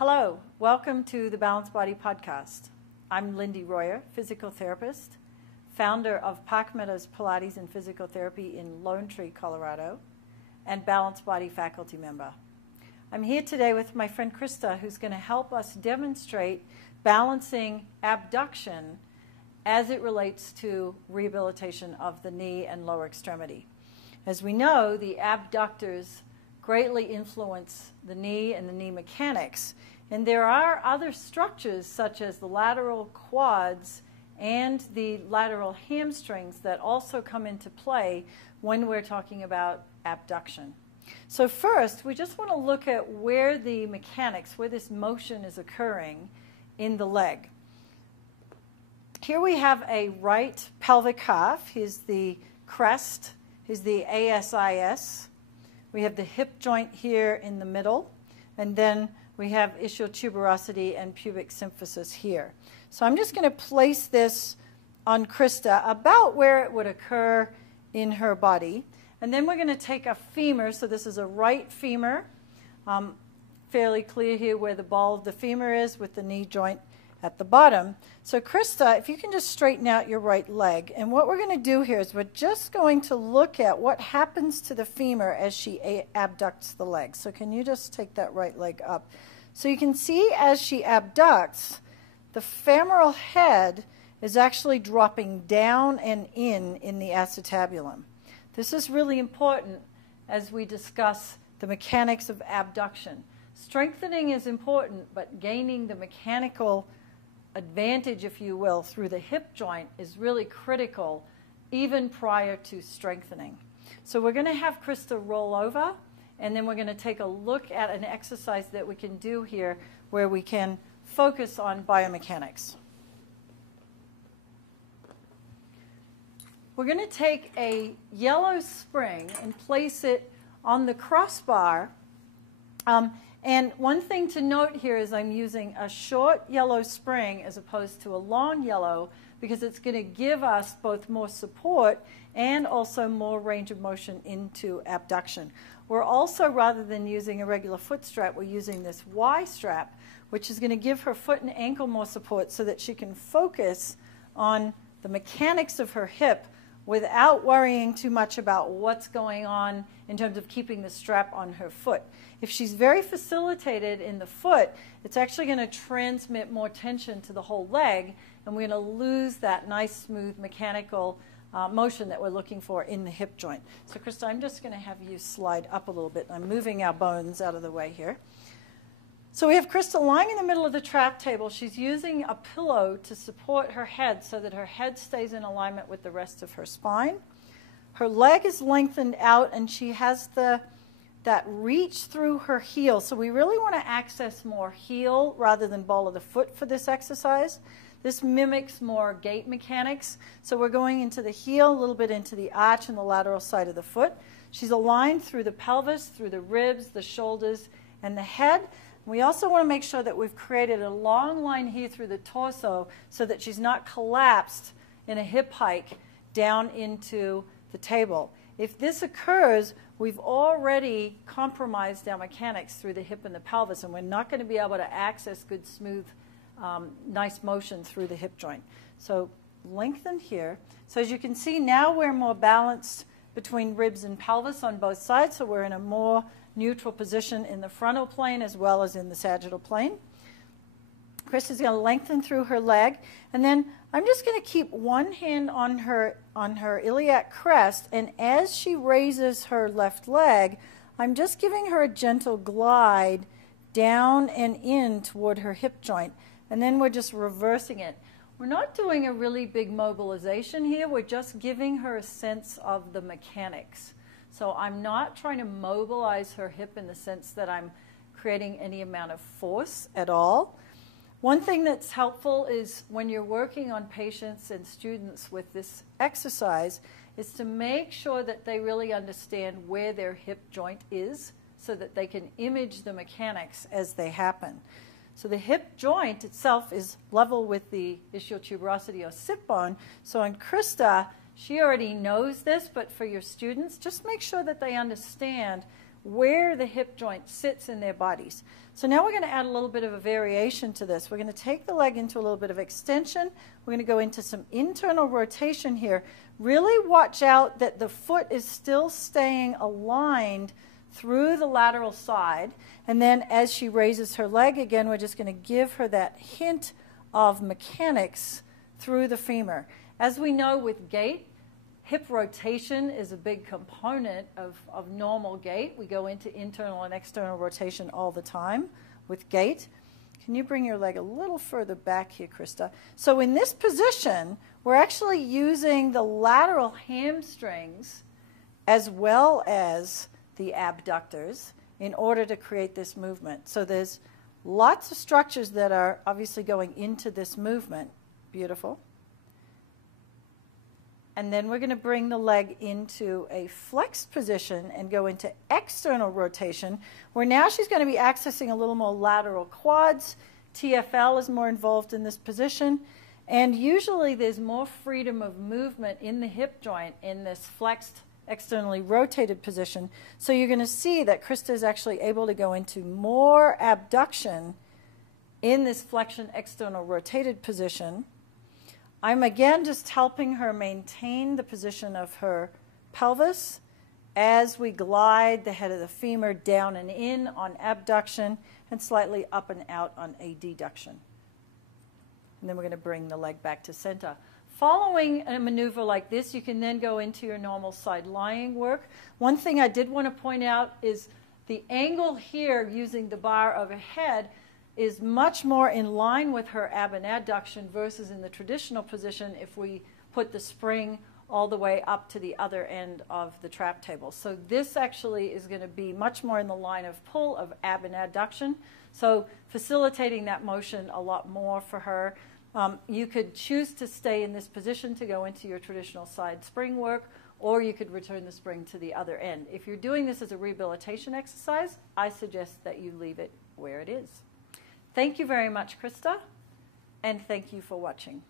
Hello, welcome to the Balanced Body Podcast. I'm Lindy Royer, physical therapist, founder of Park Meadows Pilates and Physical Therapy in Lone Tree, Colorado, and Balanced Body faculty member. I'm here today with my friend Krista, who's going to help us demonstrate balancing abduction as it relates to rehabilitation of the knee and lower extremity. As we know, the abductors greatly influence the knee and the knee mechanics. And there are other structures such as the lateral quads and the lateral hamstrings that also come into play when we're talking about abduction. So first, we just want to look at where the mechanics, where this motion is occurring in the leg. Here we have a right pelvic calf. Here's the crest. Here's the ASIS. We have the hip joint here in the middle, and then we have ischial tuberosity and pubic symphysis here. So I'm just going to place this on Krista about where it would occur in her body. And then we're going to take a femur. So this is a right femur. Fairly clear here where the ball of the femur is with the knee joint at the bottom. So Krista, if you can just straighten out your right leg. And what we're going to do here is we're just going to look at what happens to the femur as she abducts the leg. So can you just take that right leg up? So you can see as she abducts, the femoral head is actually dropping down and in the acetabulum. This is really important as we discuss the mechanics of abduction. Strengthening is important, but gaining the mechanical advantage, if you will, through the hip joint is really critical even prior to strengthening. So we're going to have Krista roll over, and then we're going to take a look at an exercise that we can do here where we can focus on biomechanics. We're going to take a yellow spring and place it on the crossbar. And one thing to note here is I'm using a short yellow spring as opposed to a long yellow because it's going to give us both more support and also more range of motion into abduction. We're also, rather than using a regular foot strap, we're using this Y strap, which is going to give her foot and ankle more support so that she can focus on the mechanics of her hip without worrying too much about what's going on in terms of keeping the strap on her foot. If she's very facilitated in the foot, it's actually going to transmit more tension to the whole leg, and we're going to lose that nice, smooth, mechanical motion that we're looking for in the hip joint. So, Krista, I'm just going to have you slide up a little bit. I'm moving our bones out of the way here. So we have Krista lying in the middle of the trap table. She's using a pillow to support her head so that her head stays in alignment with the rest of her spine. Her leg is lengthened out, and she has that reach through her heel. So we really want to access more heel rather than ball of the foot for this exercise. This mimics more gait mechanics. So we're going into the heel, a little bit into the arch and the lateral side of the foot. She's aligned through the pelvis, through the ribs, the shoulders, and the head. We also want to make sure that we've created a long line here through the torso so that she's not collapsed in a hip hike down into the table. If this occurs, we've already compromised our mechanics through the hip and the pelvis, and we're not going to be able to access good, smooth, nice motion through the hip joint. So lengthen here. So as you can see, now we're more balanced between ribs and pelvis on both sides, so we're in a more neutral position in the frontal plane as well as in the sagittal plane. Krista's going to lengthen through her leg, and then I'm just going to keep one hand on her iliac crest, and as she raises her left leg, I'm just giving her a gentle glide down and in toward her hip joint, and then we're just reversing it. We're not doing a really big mobilization here. We're just giving her a sense of the mechanics. So I'm not trying to mobilize her hip in the sense that I'm creating any amount of force at all. One thing that's helpful is when you're working on patients and students with this exercise is to make sure that they really understand where their hip joint is so that they can image the mechanics as they happen. So the hip joint itself is level with the ischial tuberosity or sit bone. So in Krista, she already knows this, but for your students, just make sure that they understand where the hip joint sits in their bodies. So now we're going to add a little bit of a variation to this. We're going to take the leg into a little bit of extension. We're going to go into some internal rotation here. Really watch out that the foot is still staying aligned through the lateral side. And then as she raises her leg again, we're just going to give her that hint of mechanics through the femur. As we know with gait, hip rotation is a big component of normal gait. We go into internal and external rotation all the time with gait. Can you bring your leg a little further back here, Krista? So in this position, we're actually using the lateral hamstrings as well as the abductors in order to create this movement. So there's lots of structures that are obviously going into this movement. Beautiful. And then we're going to bring the leg into a flexed position and go into external rotation, where now she's going to be accessing a little more lateral quads. TFL is more involved in this position. And usually there's more freedom of movement in the hip joint in this flexed, externally rotated position. So you're going to see that Krista is actually able to go into more abduction in this flexion, external rotated position. I'm again just helping her maintain the position of her pelvis as we glide the head of the femur down and in on abduction and slightly up and out on adduction. And then we're going to bring the leg back to center. Following a maneuver like this, you can then go into your normal side lying work. One thing I did want to point out is the angle here using the bar overhead is much more in line with her ab and adduction versus in the traditional position if we put the spring all the way up to the other end of the trap table. So this actually is going to be much more in the line of pull of ab and adduction, so facilitating that motion a lot more for her. You could choose to stay in this position to go into your traditional side spring work, or you could return the spring to the other end. If you're doing this as a rehabilitation exercise, I suggest that you leave it where it is. Thank you very much, Krista, and thank you for watching.